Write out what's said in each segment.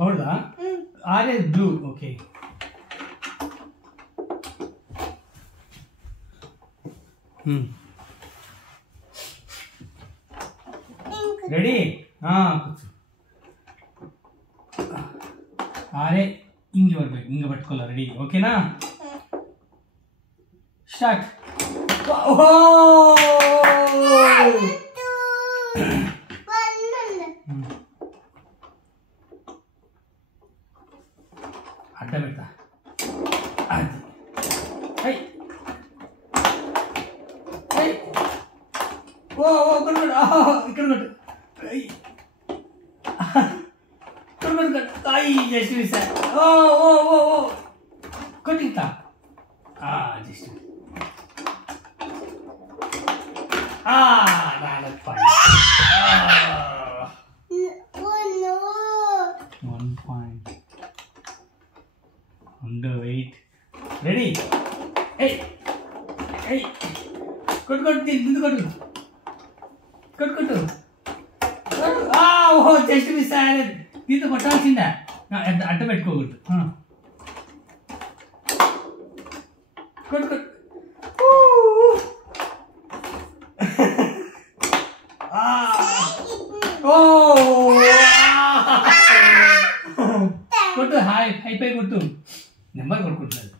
ಹೌದಾ are is blue okay ready కూర్చో ఆరే ఇంక పట్టుకోవాలి రెడీ ఓకేనా స్టార్ట్ అడ్డ పెడతా అది ఓ ఇక్కడ ఇక్కడ జస్ట్ సార్ ఓ ఓ ఓ ఓ కొట్టిస్తా just one point under weight ready hey hey కొట్టు ఓహో జస్ట్ మిస్ అయ్యారు దీంతో కొట్టాల్సిందా అడ్డ పెట్టుకోకూడదు కొట్టు కొట్టు హైపై కొట్టు నెంబర్ కొట్టుకుంటారు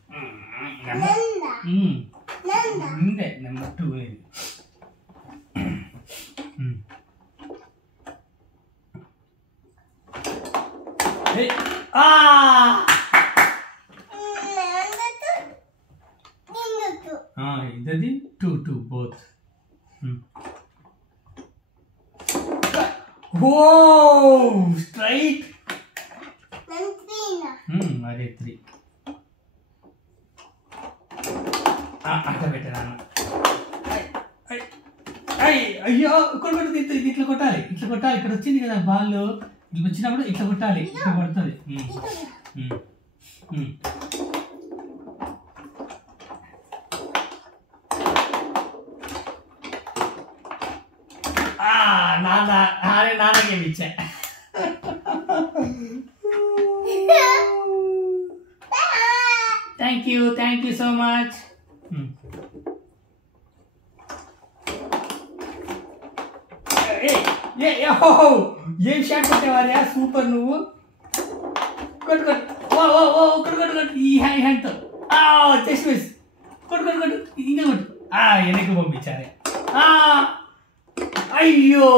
నెంబర్ 2 ఇది ఇదది 2 both ఓ స్ట్రైట్ అదే 3 అట్ట పెట్టాను అయ్యో ఇట్లా కొట్టాలి ఇక్కడ వచ్చింది కదా బాల్ ఇట్లా వచ్చినప్పుడు ఇట్లా కొట్టాలి ఇట్లా పడుతుంది నాన్నకి ఇచ్చా థ్యాంక్ యూ సో మచ్ ఏం షాట్ కొట్టేవారా సూపర్ నువ్వు కొట్టు ఈ హ్యాండ్తో జస్ట్ మిస్ కొట్టు ఇంకా కొట్టు వెనక్కి పంపించారే అయ్యో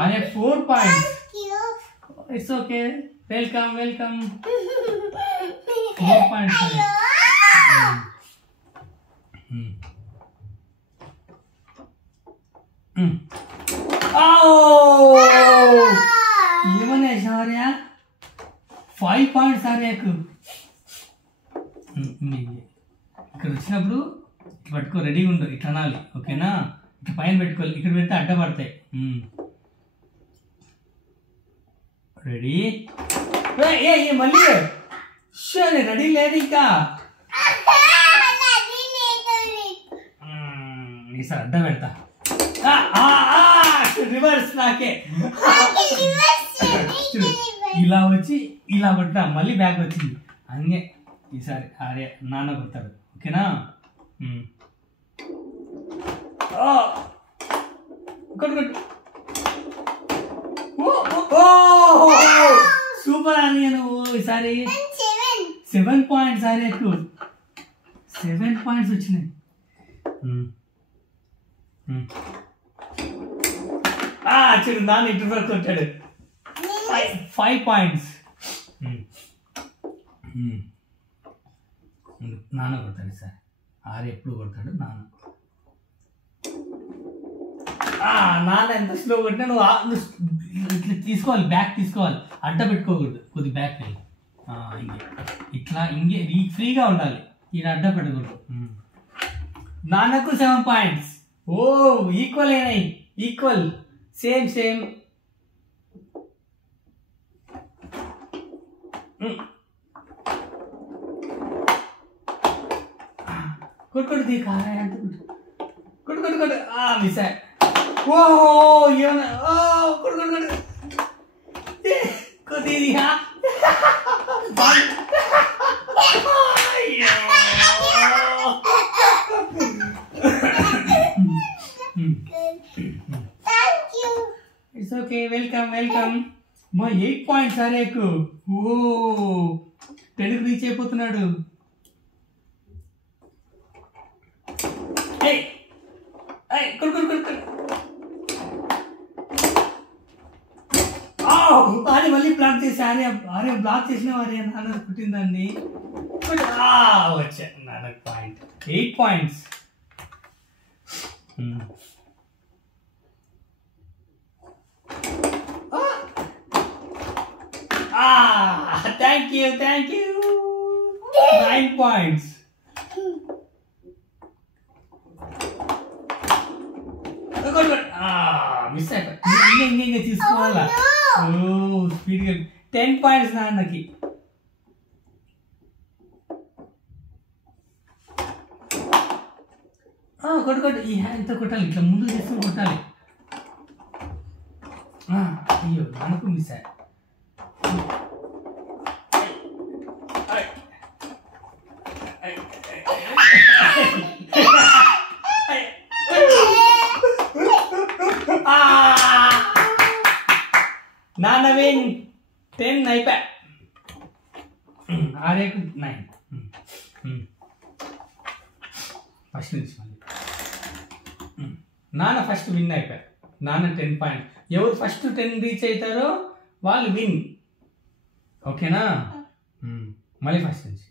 అనే 4 points it's okay welcome 4 points ఏమన్నా షార్యా 5 points ఆర్యాకు ఇక్కడ వచ్చినప్పుడు పట్టుకో రెడీగా ఉండవు ఇట్లా అనాలి ఓకేనా ఇట్లా పైన పెట్టుకోవాలి ఇక్కడ పెడితే అడ్డపడతాయి రెడీ మళ్ళీ రెడీ లేదు ఇంకా ఈసారి అడ్డ పెడతా రివర్స్ నాకే ఇలా వచ్చి ఇలా కొట్టా మళ్ళీ బ్యాగ్ వచ్చింది అంగే ఈసారి అరే నాన్న కొడతాడు ఓకేనా సూపర్ అని నువ్వు ఈసారి 7 points అరే 7 points వచ్చినాయి చూడు నాన్న ఇటు వరకు కొట్టాడు 5 points నాన్న కొడతాడు సార్ ఆరు ఎప్పుడు కొడతాడు నాన్న ఎంత స్లో కొట్టినా నువ్వు ఇట్లా తీసుకోవాలి బ్యాక్ తీసుకోవాలి అడ్డ పెట్టుకోకూడదు కొద్ది బ్యాక్ వెళ్ళి ఇట్లా ఫ్రీగా ఉండాలి ఇది అడ్డ పెట్టకూడదు నాన్నకు 7 points ఓ ఈక్వల్ అయినాయి ఈక్వల్ సేమ్ కొట్టు దీకా అంటే కొట్టు మిస్ అయ్యా. ఓ ఏమన్నా కొట్టు కొద్దిగా ఇట్స్ ఓకే. వెల్కమ్ మా 8 పాయింట్స్ అరేకు. ఓ 10కి రీచ్ అయిపోతున్నాడు. ఆరే మళ్ళీ బ్లాక్ చేసి ఆరే బ్లాక్ చేసిన వారే నాన్న పుట్టిందండి. వచ్చా నాన్నకు point. 8 points. Thank you 9 points. Miss అయిపోయి ఇంకా తీసుకోవాలా. స్పీడ్గా 10 పాయింట్స్ నాన్నకి. కొట్టు ఈ హ్యాండ్తో కొట్టాలి, ఇట్లా ముందు చేసుకుని కొట్టాలి. అయ్యో నాన్నకు మిస్ అయ్యా. నాన్న విన్. 10 అయిపోయా. ఆరేకు 9. ఫస్ట్ నుంచి మళ్ళీ నాన్న ఫస్ట్ విన్ అయిపోయా. నాన్న 10 పాయింట్. ఎవరు ఫస్ట్ 10 రీచ్ అవుతారో వాళ్ళు విన్. ఓకేనా? మళ్ళీ ఫస్ట్ నుంచి